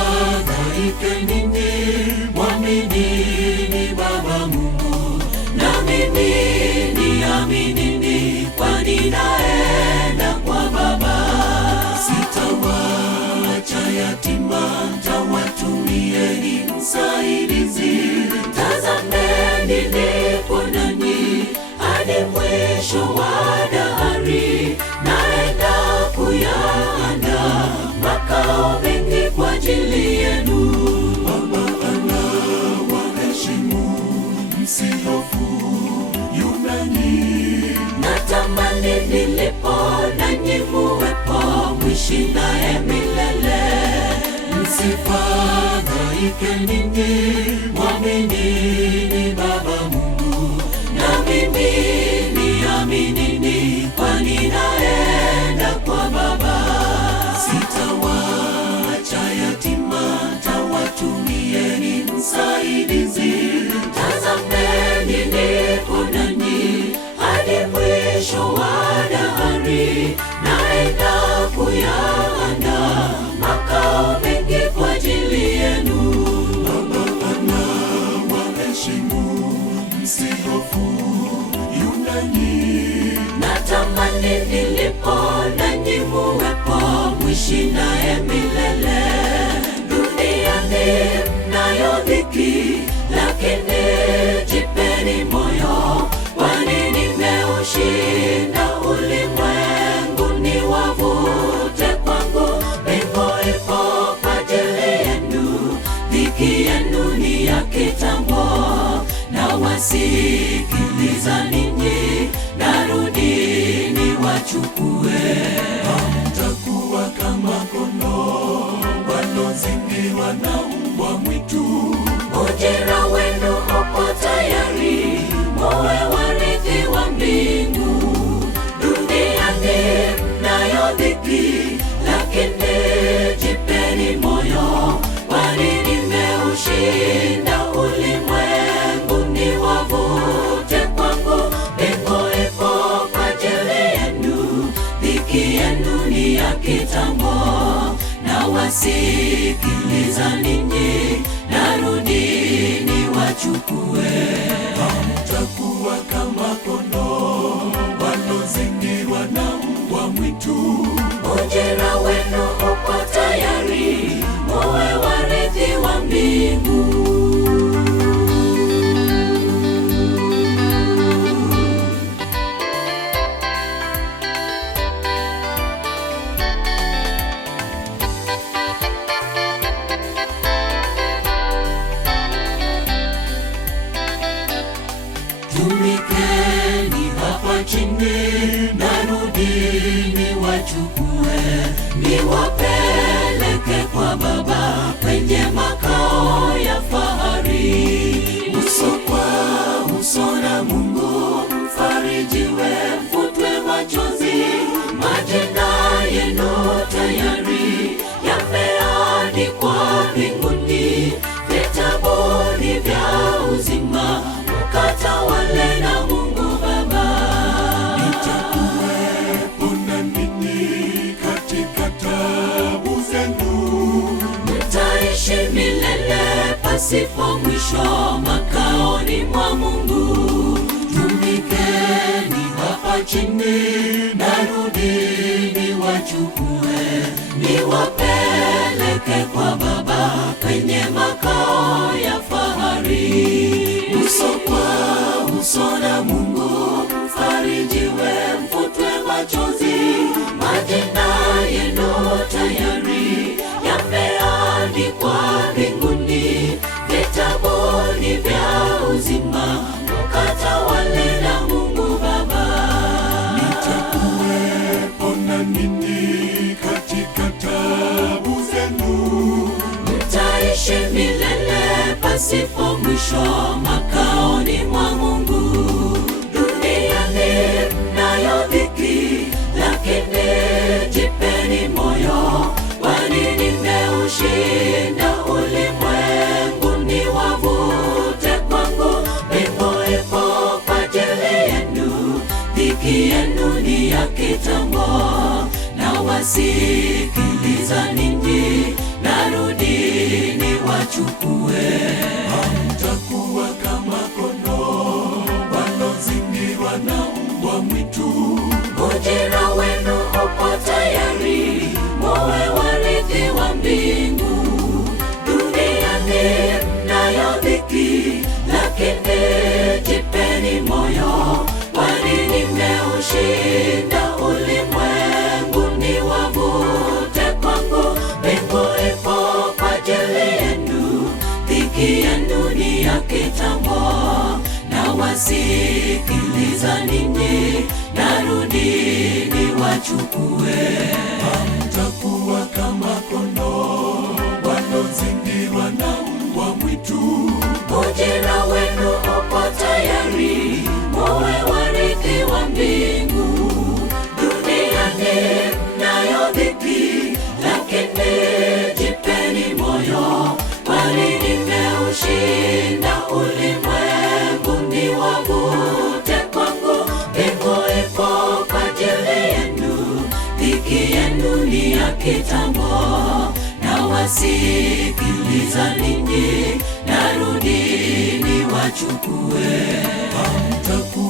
Msifadhaike ninyi, mwaminini Baba Mungu, na mimi niaminini, kwani naenda kwa Baba. Sitawaacha yatima, nitawatumieni msaidizi. Tazameni nipo nanyi hadi mwisho wa dahari, naenda kuyaandaa makao mengi kwa ajili yenu. Baba anawaheshimu, msihofu, yu nanyi. Natamani nilipo nanyi muwepo, mwishi naye milele. Msifadhaike ninyi, mwaminini Baba Mungu, na mimi niaminini, kwani naenda kwa Baba. Sitawaacha yatima, nitawatumieni msaidizi. Tazameni nipo nanyi hadi mwisho wa dahari, naenda kuyaandaa makao mengi kwa ajili yenu. Baba anawaheshimu, msihofu, yu nanyi. Natamani nilipo nanyi muwepo, mwishi naye milele. Duniani mnayo dhiki, lakini jipeni moyo, kwani nimeushinda ulimwengu. Niwavute kwangu, mbingu ipo kwa ajili yenu. Dhiki yenu ni ya kitambo, na wasikiliza ninyi, narudi niwachukue. Hamtakuwa kama kondoo waliozingirwa na mbwa mwitu. Ujira wenu upo tayari, muwe warithi wa mbingu. Duniani mnayo dhiki, lakini jipeni moyo, kwani nimeushinda ulimwengu. Niwavute kwangu, mbingu ipo kwa ajili yenu. Dhiki yenu ni ya kitambo, na wasikiliza ninyi, narudi niwachukue. Hamtakuwa kama kondoo waliozingirwa na mbwa mwitu. Ujira wenu upo tayari, muwe warithi wa mbingu. Tumikeni hapa chini, narudi niwachukue, niwapeleke kwa Baba kwenye makao ya fahari. Uso kwa uso na Mungu, mfarijiwe, mfutwe machozi. Majina yenu tayari yameandikwa mbinguni, vitabuni vya uzima, mkatawale na Mungu Baba. Nitakuwepo na ninyi katika taabu zenu, mtaishi milele pasipo mwisho makaoni mwa Mungu. Tumikeni hapa chini, narudi niwachukue, niwapeleke kwa Baba kwenye makao ya fahari. Uso kwa uso na Mungu, mfarijiwe, mfutwe machozi. Majina yenu tayari yameandikwa mbinguni, vitabuni vya uzima, mkatawale na Mungu Baba. Nitakuwepo na ninyi katika taabu zenu, mtaishi milele pasipo mwisho makaoni mwa Mungu. Duniani mnayo dhiki, lakini jipeni moyo, kwani nimeushinda ulimwengu. Niwavute kwangu, mbingu ipo kwa ajili yenu. Dhiki yenu ni ya kitambo, na wasikiliza ninyi, narudi wasikiliza ninyi, narudi niwachukue. Hamtakuwa kama kondoo waliozingirwa na mbwa mwitu. Ujira wenu upo tayari, muwe warithi wa mbingu. Duniani mnayo dhiki, lakini jipeni moyo, kwani nimeushinda ulimwengu. Niwavute kwangu, mbingu ipo kwa ajili yenu. Dhiki yenu ni ya kitambo, na wasikiliza ninyi, narudi niwachukue. Hamtakuwa